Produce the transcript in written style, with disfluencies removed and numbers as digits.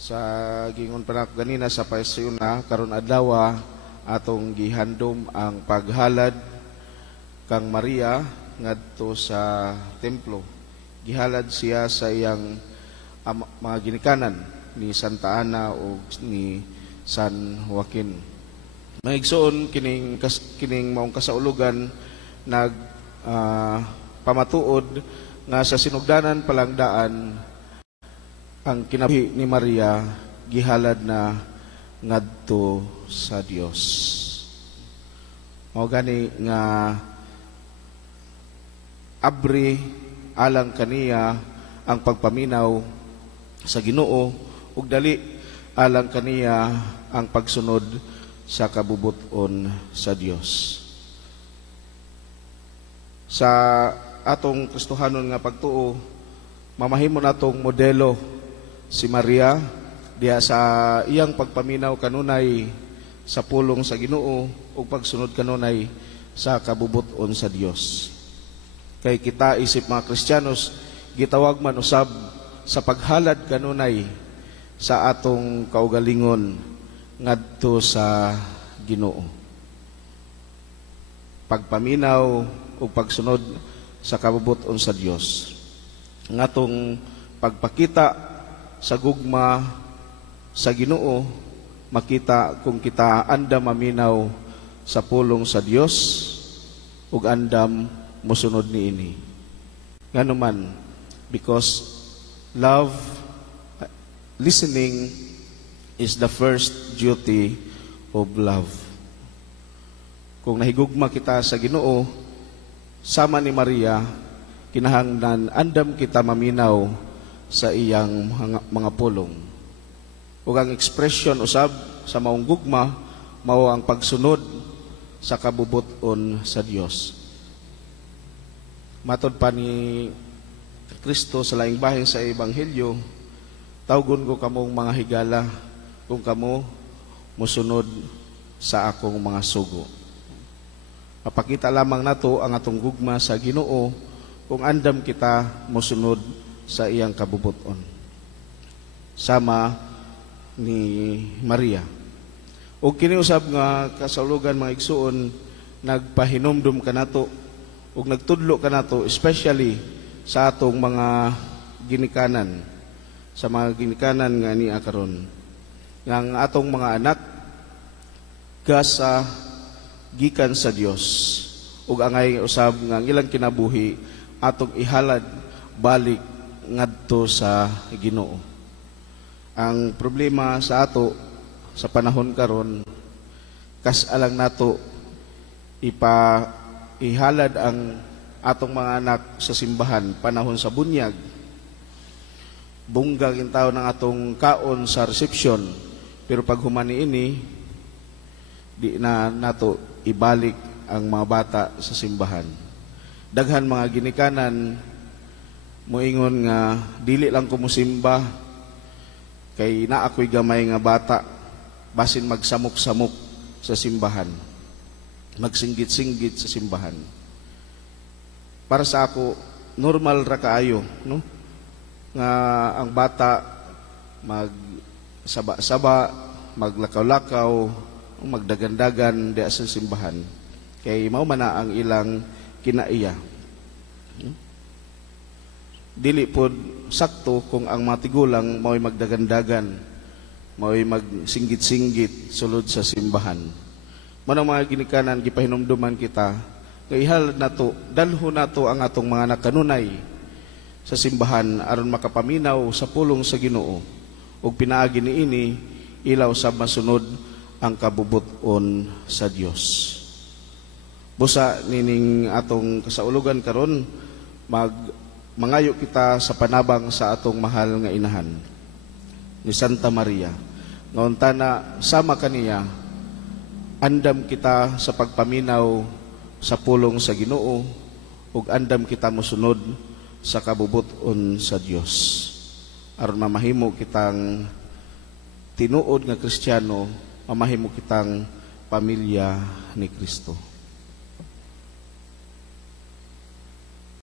Sa gingon pa nako ganina sa paisuna karon adlaw atong gihandom ang paghalad kang Maria ngadto sa templo. Gihalad siya sa iyang mga ginikanan ni Santa Ana o ni San Joaquin. Maigsoon kining maong kasaulugan nag pamatuod nga sa sinugdanan palangdaan ang kinabuhi ni Maria gihalad na ngadto sa Dios. Mao gani nga abri alang kaniya ang pagpaminaw sa Ginoo ug dali alang kaniya ang pagsunod sa kabubuton sa Dios. Sa atong Kristohanon nga pagtuo, mamahimo natong modelo si Maria diha sa iyang pagpaminaw kanunay sa pulong sa Ginoo ug pagsunod kanunay sa kabubuton sa Dios. Kay kita isip mga Kristiyanos gitawag man usab sa paghalad kanunay sa atong kaugalingon ngadto sa Ginoo. Pagpaminaw ug pagsunod sa kabubuton sa Dios. Ngatong pagpakita sa gugma sa Ginoo, makita kung kita andam maminaw sa pulong sa Dios ug andam mosunod niini. Nganuman, because love, listening is the first duty of love. Kung nahigugma kita sa Ginoo, sama ni Maria, kinahanglan andam kita maminaw sa iyang mga pulong. Ug ang expression usab sa maong gugma mao ang pagsunod sa kabubuton sa Dios. Matod pa ni Kristo sa laing bahin sa Ebanghelyo, tawgon ko kamong mga higala kung kamo mosunod sa akong mga sugo. Mapakita lamang nato ang atong gugma sa Ginoo kung andam kita mosunod sa iyang kabubuton. Sama ni Maria. O kiniusab nga kasaulugan mga igsuon, nagpahinumdum ka nato ug nagtudlo ka nato, especially sa atong mga ginikanan, sa mga ginikanan nga niya karon. Nga atong mga anak gasa gikan sa Dios ug angay usab nga ilang kinabuhi atong ihalad balik ngadto sa Ginoo. Ang problema sa ato sa panahon karon kas alang nato ihalad ang atong mga anak sa simbahan panahon sa bunyag. Bunggag in taon ng atong kaon sa reception, pero pag humani ini di na nato ibalik ang mga bata sa simbahan. Daghan mga ginikanan moingon nga dili lang ko musimba kay naa ko'y gamay nga bata basin magsamok-samok sa simbahan, magsinggit-singgit sa simbahan. Para sa ako normal ra kaayo, no, nga ang bata magsaba-saba, maglakaw-lakaw, magdagan-dagan di sa simbahan kay mao man ang ilang kinaiya. Dili pod sakto kung ang mga tigulang mao'y magdagan-dagan, mao'y magsinggit-singgit sulod sa simbahan. Manang mga ginikanan gipahinumduman kita, nga ihalad nato, dalho nato ang atong mga anak kanunay sa simbahan aron makapaminaw sa pulong sa Ginoo ug pinaagi niini ilaw sa masunod ang kabubuton sa Dios. Busa nining atong kasaulugan karon mangayo kita sa panabang sa atong mahal nga inahan ni Santa Maria. Ngayon na sama kaniya, andam kita sa pagpaminaw sa pulong sa Ginoo ug andam kita mosunod sa kabubuton sa Dios. Aron mamahimo kitang tinuod nga Kristiyano, mamahimo kitang pamilya ni Kristo.